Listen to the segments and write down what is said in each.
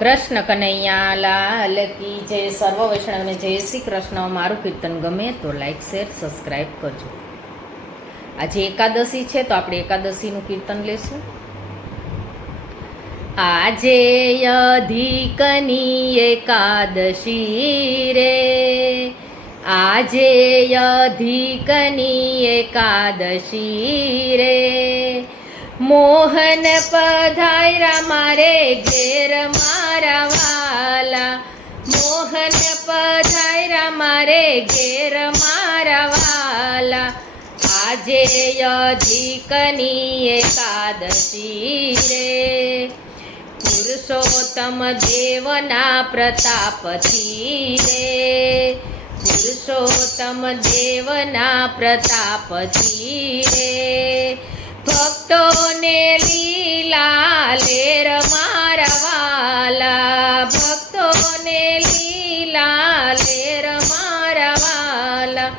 કૃષ્ણ કનૈયા લાલ કી જય. સર્વ વૈષ્ણવને જય શ્રી કૃષ્ણ. મારું કીર્તન ગમે તો લાઈક શેર સબસ્ક્રાઈબ કરજો. આજે એકાદશી છે તો આપણે એકાદશીનું કીર્તન લેશું. આજે અધિકની એકાદશી રે, આજે અધિકની એકાદશી રે, મોહન પધાર્યા મારે ઘેર મારા વાલા, મોહન પધાર્યા મારે ઘેર મારા વાલા. આજે અધિકની એકાદશી રે, પુરુષોત્તમ દેવના પ્રતાપથી રે, પુરુષોત્તમ દેવના પ્રતાપથી રે, ભક્તોને લીલા લેર મારા વાલા, ભક્તોને લીલા લેર મારા વાલા.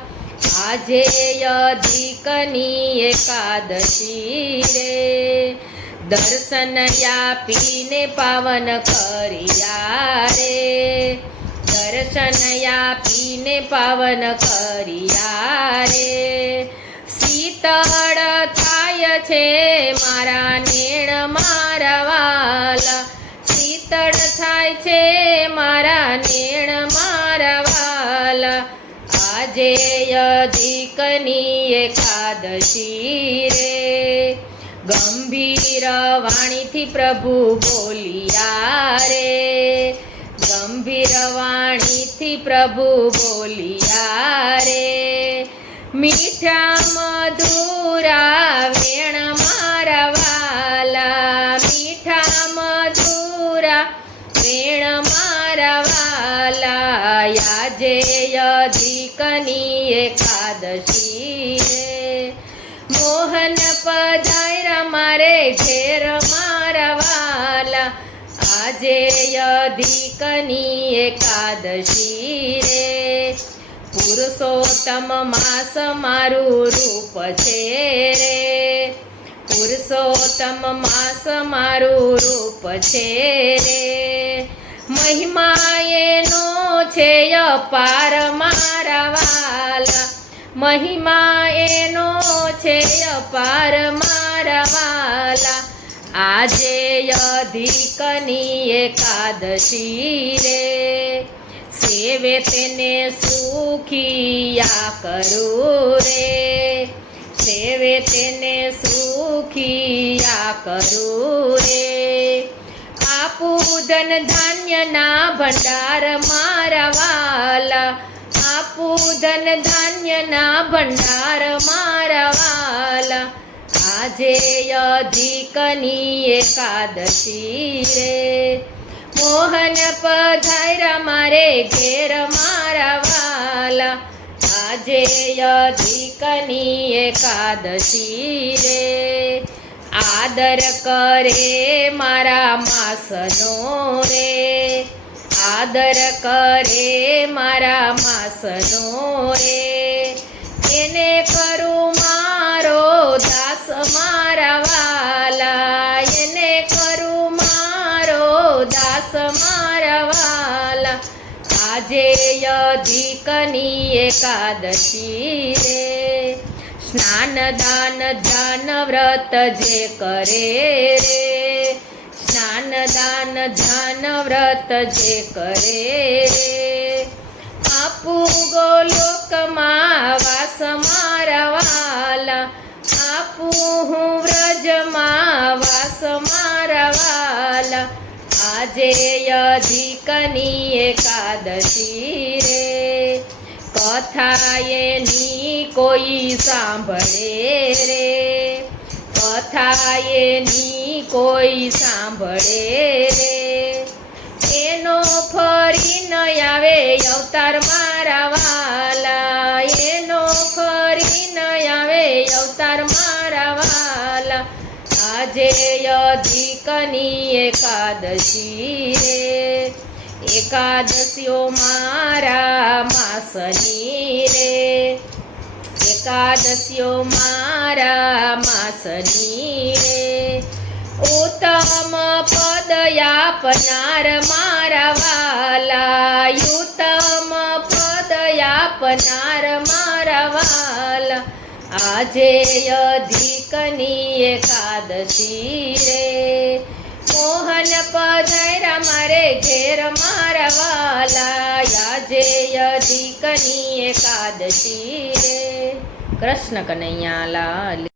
આજે અધિકની એકાદશી રે, દર્શન આપીને પાવન કર્યા રે, દર્શન આપીને પાવન કર્યા રે. શીતળ થાય છે મારા નેણ મારા વાલા, શીતળ થાય છે મારા નેણ મારા વાલા. આજે અધિકની એકાદશી રે, ગંભીર વાણીથી પ્રભુ બોલિયા રે, ગંભીર વાણીથી પ્રભુ બોલિયા રે. મીઠા મધુરા વેણ મારા વાલા, મીઠા મધુરા વેણ મારા વાલા. આજે અધિકની એકાદશી રે, મોહન પધાર્યા મારે ઘેર મારા વાલા. આજે અધિકની એકાદશી રે, પુરુષોત્તમ માસ મારું રૂપ છે રે, પુરુષોત્તમ માસ મારું રૂપ છે રે. મહિમા એનો છે અપાર મારા વાલા, મહિમા એનો છે અપાર મારા વાલા. આજે અધિકની એકાદશી રે, સેવે તેને સુખિયા કરું રે, સેવે તેને સુખિયા કરું રે. આપું ધન ધાન્યના ભંડાર મારા વાલા, આપું ધન ધાન્યના ભંડાર મારા વાલા. આજે અધિકની એકાદશી રે, મોહન પધાર્યા મારે ઘેર મારા વાલા. આજે અધિકની એકાદશી રે, આદર કરે મારા માસનો રે, આદર કરે મારા માસનો રે. એને કરું મારો દાસ મારા વાલા, એને કરું મારો દાસ મારા વાલા. આજે અધિકની એકાદશી રે, સ્નાન દાન ધ્યાન વ્રત જે કરે રે, સ્નાન દાન ધ્યાન વ્રત જે કરે રે. આપું ગોલોકમાં વાસ મારા વાલા, આપું હું વ્રજમાં વાસ મારા વાલા. આજે અધિકની એકાદશી રે, કથા એની કોઈ સાંભળે રે, કથા એની કોઈ સાંભળે રે. એનો ફરી ન આવે અવતાર મારા વાલા, એનો ફરી ન આવે અવતાર મારા વાલા. આજે અધિકની એકાદશી રે, એકાદશીઓ મારા માસની રે, એકાદશીઓ મારા માસની રે. ઉત્તમ પદ આપનાર મારા વાલા, યુતમ પદ આપનાર મારા વાલા, આજે અધિકની એકાદશી રે, મોહન પધાર્યા મારે ઘેર મારા વાલા, આજે અધિકની એકાદશી રે. કૃષ્ણ કનૈયા લાલ.